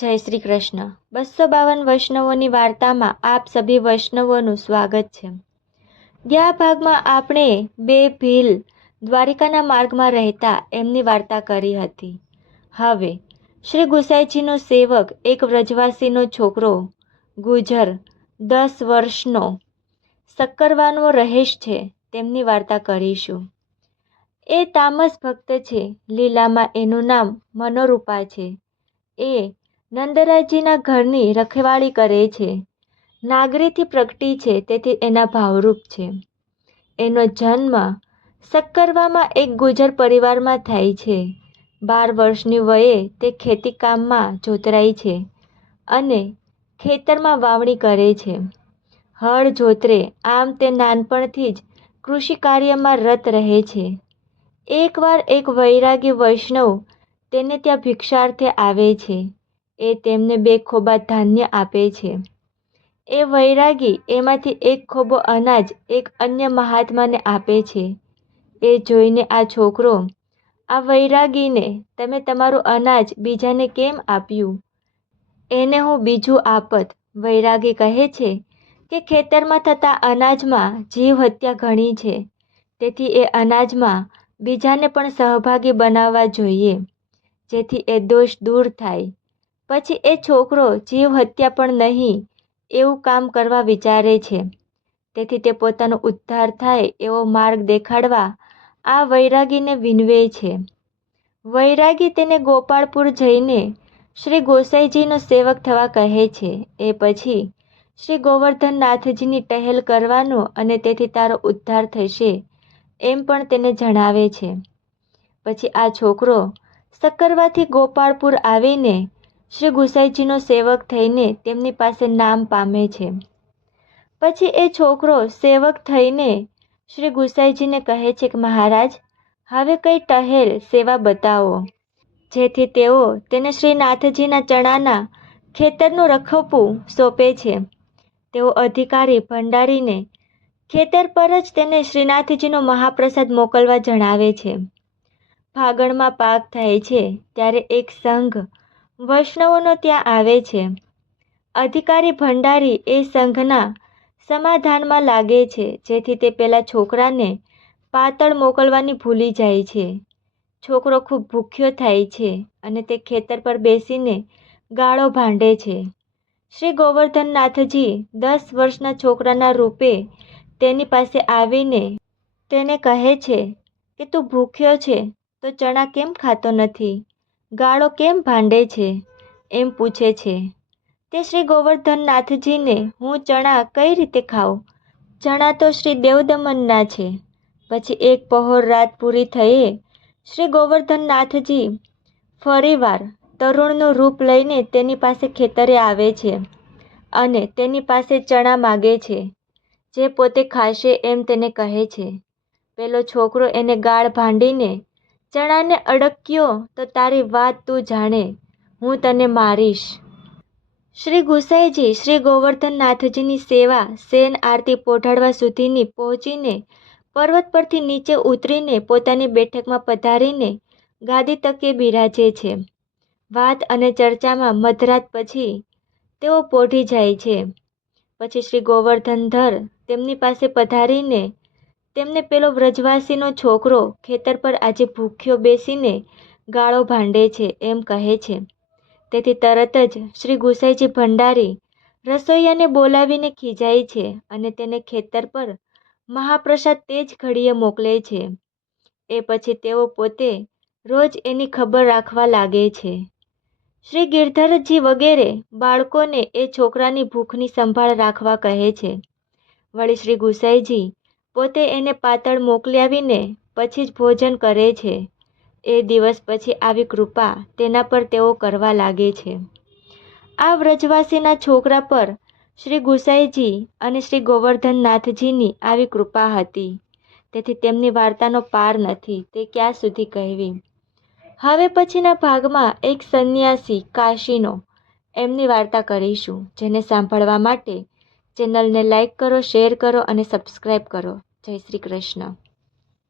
જય શ્રી કૃષ્ણ. બસો બાવન વૈષ્ણવોની વાર્તામાં આપ સભી વૈષ્ણવોનું સ્વાગત છે. ગયા ભાગમાં આપણે બે ભીલ દ્વારિકાના માર્ગમાં રહેતા એમની વાર્તા કરી હતી. હવે, શ્રી ગુસાઈજીનો સેવક એક વ્રજવાસીનો છોકરો, ગુજર, દસ વર્ષનો સક્કરવાનો રહેશ છે, તેમની વાર્તા કરીશું. એ તામસ ભક્ત છે, લીલામાં એનું નામ મનોરૂપા છે. એ નંદરાયજીના ઘરની રખવાળી કરે છે. નાગરીથી પ્રગટી છે, તેથી એના ભાવરૂપ છે. એનો જન્મ સક્કરવામાં એક ગુજર પરિવારમાં થાય છે. બાર વર્ષની વયે તે ખેતીકામમાં જોતરાય છે અને ખેતરમાં વાવણી કરે છે. હળ જોતરે, આમ તે નાનપણથી જ કૃષિ કાર્યમાં રત રહે છે. એકવાર એક વૈરાગી વૈષ્ણવ તેને ત્યાં ભિક્ષાર્થે આવે છે. એ તેમને બે ખોબા ધાન્ય આપે છે. એ વૈરાગી એમાંથી એક ખોબો અનાજ, એક અન્ય મહાત્માને આપે છે. એ જોઈને આ છોકરો, આ વૈરાગીને તમે તમારું અનાજ બીજાને કેમ આપ્યું? એને હું બીજું આપત. વૈરાગી કહે છે કે ખેતરમાં થતા અનાજમાં જીવ હત્યા ઘણી છે. તેથી એ અનાજમાં બીજાને પણ સહભાગી બનાવવા જોઈએ, જેથી એ દોષ દૂર થાય. પછી એ છોકરો જીવ હત્યા પણ નહીં, એવું કામ કરવા વિચારે છે. તેથી તે પોતાનો ઉદ્ધાર થાય એવો માર્ગ દેખાડવા આ વૈરાગીને વિનવે છે. વૈરાગી તેને ગોપાળપુર જઈને શ્રી ગોસાઈજીનો સેવક થવા કહે છે. એ પછી શ્રી ગોવર્ધનનાથજીની ટહેલ કરવાનો અને તેથી તારો ઉદ્ધાર થશે, એમ પણ તેને જણાવે છે. પછી આ છોકરો સક્કરવાથી ગોપાળપુર આવીને શ્રી ગુસાઈજીનો સેવક થઈને તેમની પાસે નામ પામે છે. પછી એ છોકરો સેવક થઈને શ્રી ગુસાઈજીને કહે છે કે, મહારાજ, હવે કંઈ ટહેલ સેવા બતાવો. જેથી તેઓ તેને શ્રીનાથજીના ચણાના ખેતરનું રખપવું સોંપે છે. તેઓ અધિકારી ભંડારીને ખેતર પર જ તેને શ્રીનાથજીનો મહાપ્રસાદ મોકલવા જણાવે છે. ફાગણમાં પાક થાય છે, ત્યારે એક સંઘ વૈષ્ણવોનો ત્યાં આવે છે. અધિકારી ભંડારી એ સંઘના સમાધાનમાં લાગે છે, જેથી તે પેલા છોકરાને પાતળ મોકલવાની ભૂલી જાય છે. છોકરો ખૂબ ભૂખ્યો થાય છે અને તે ખેતર પર બેસીને ગાળો ભાંડે છે. શ્રી ગોવર્ધનનાથજી દસ વર્ષના છોકરાના રૂપે તેની પાસે આવીને તેને કહે છે કે, તું ભૂખ્યો છે તો ચણા કેમ ખાતો નથી? ગાળો કેમ ભાંડે છે? એમ પૂછે છે. તે શ્રી ગોવર્ધનનાથજીને, હું ચણા કઈ રીતે ખાઉં? ચણા તો શ્રી દેવદમનના છે. પછી એક પહોર રાત પૂરી થઈએ શ્રી ગોવર્ધનનાથજી ફરીવાર તરુણનું રૂપ લઈને તેની પાસે ખેતરે આવે છે અને તેની પાસે ચણા માગે છે. જે પોતે ખાશે એમ તેને કહે છે. પેલો છોકરો એને ગાળ ભાંડીને ચણાને અડક્યો તો તારી વાત તું જાણે. હું તને મારીશ. શ્રી ગુસાઈજી શ્રી ગોવર્ધનનાથજીની સેવા સેન આરતી પોઢાડવા સુધીની પહોંચીને પર્વત પરથી નીચે ઉતરીને પોતાની બેઠકમાં પધારીને ગાદી તકે બિરાજે છે. વાત અને ચર્ચામાં મધરાત પછી તેઓ પોઢી જાય છે. પછી શ્રી ગોવર્ધનધર તેમની પાસે પધારીને તેમને પેલો વ્રજવાસીનો છોકરો ખેતર પર આજે ભૂખ્યો બેસીને ગાળો ભાંડે છે એમ કહે છે. તેથી તરત જ શ્રી ગુસાઈજી ભંડારી રસોઈયાને બોલાવીને ખીજાય છે અને તેને ખેતર પર મહાપ્રસાદ તે જ ઘડીએ મોકલે છે. એ પછી તેઓ પોતે રોજ એની ખબર રાખવા લાગે છે. શ્રી ગિરધરજી વગેરે બાળકોને એ છોકરાની ભૂખની સંભાળ રાખવા કહે છે. વળી શ્રી ગુસાઈજી પોતે એને પાતળ મોકલાવીને પછી જ ભોજન કરે છે. એ દિવસ પછી આવી કૃપા તેના પર તેઓ કરવા લાગે છે. આ વ્રજવાસીના છોકરા પર શ્રી ગુસાઈજી અને શ્રી ગોવર્ધનનાથજીની આવી કૃપા હતી. તેથી તેમની વાર્તાનો પાર નથી, તે ક્યાં સુધી કહેવી? હવે પછીના ભાગમાં એક સંન્યાસી કાશીનો એમની વાર્તા કરીશું, જેને સાંભળવા માટે ચેનલને લાઇક કરો શેર કરો અને સબસ્ક્રાઈબ કરો. જય શ્રી કૃષ્ણ.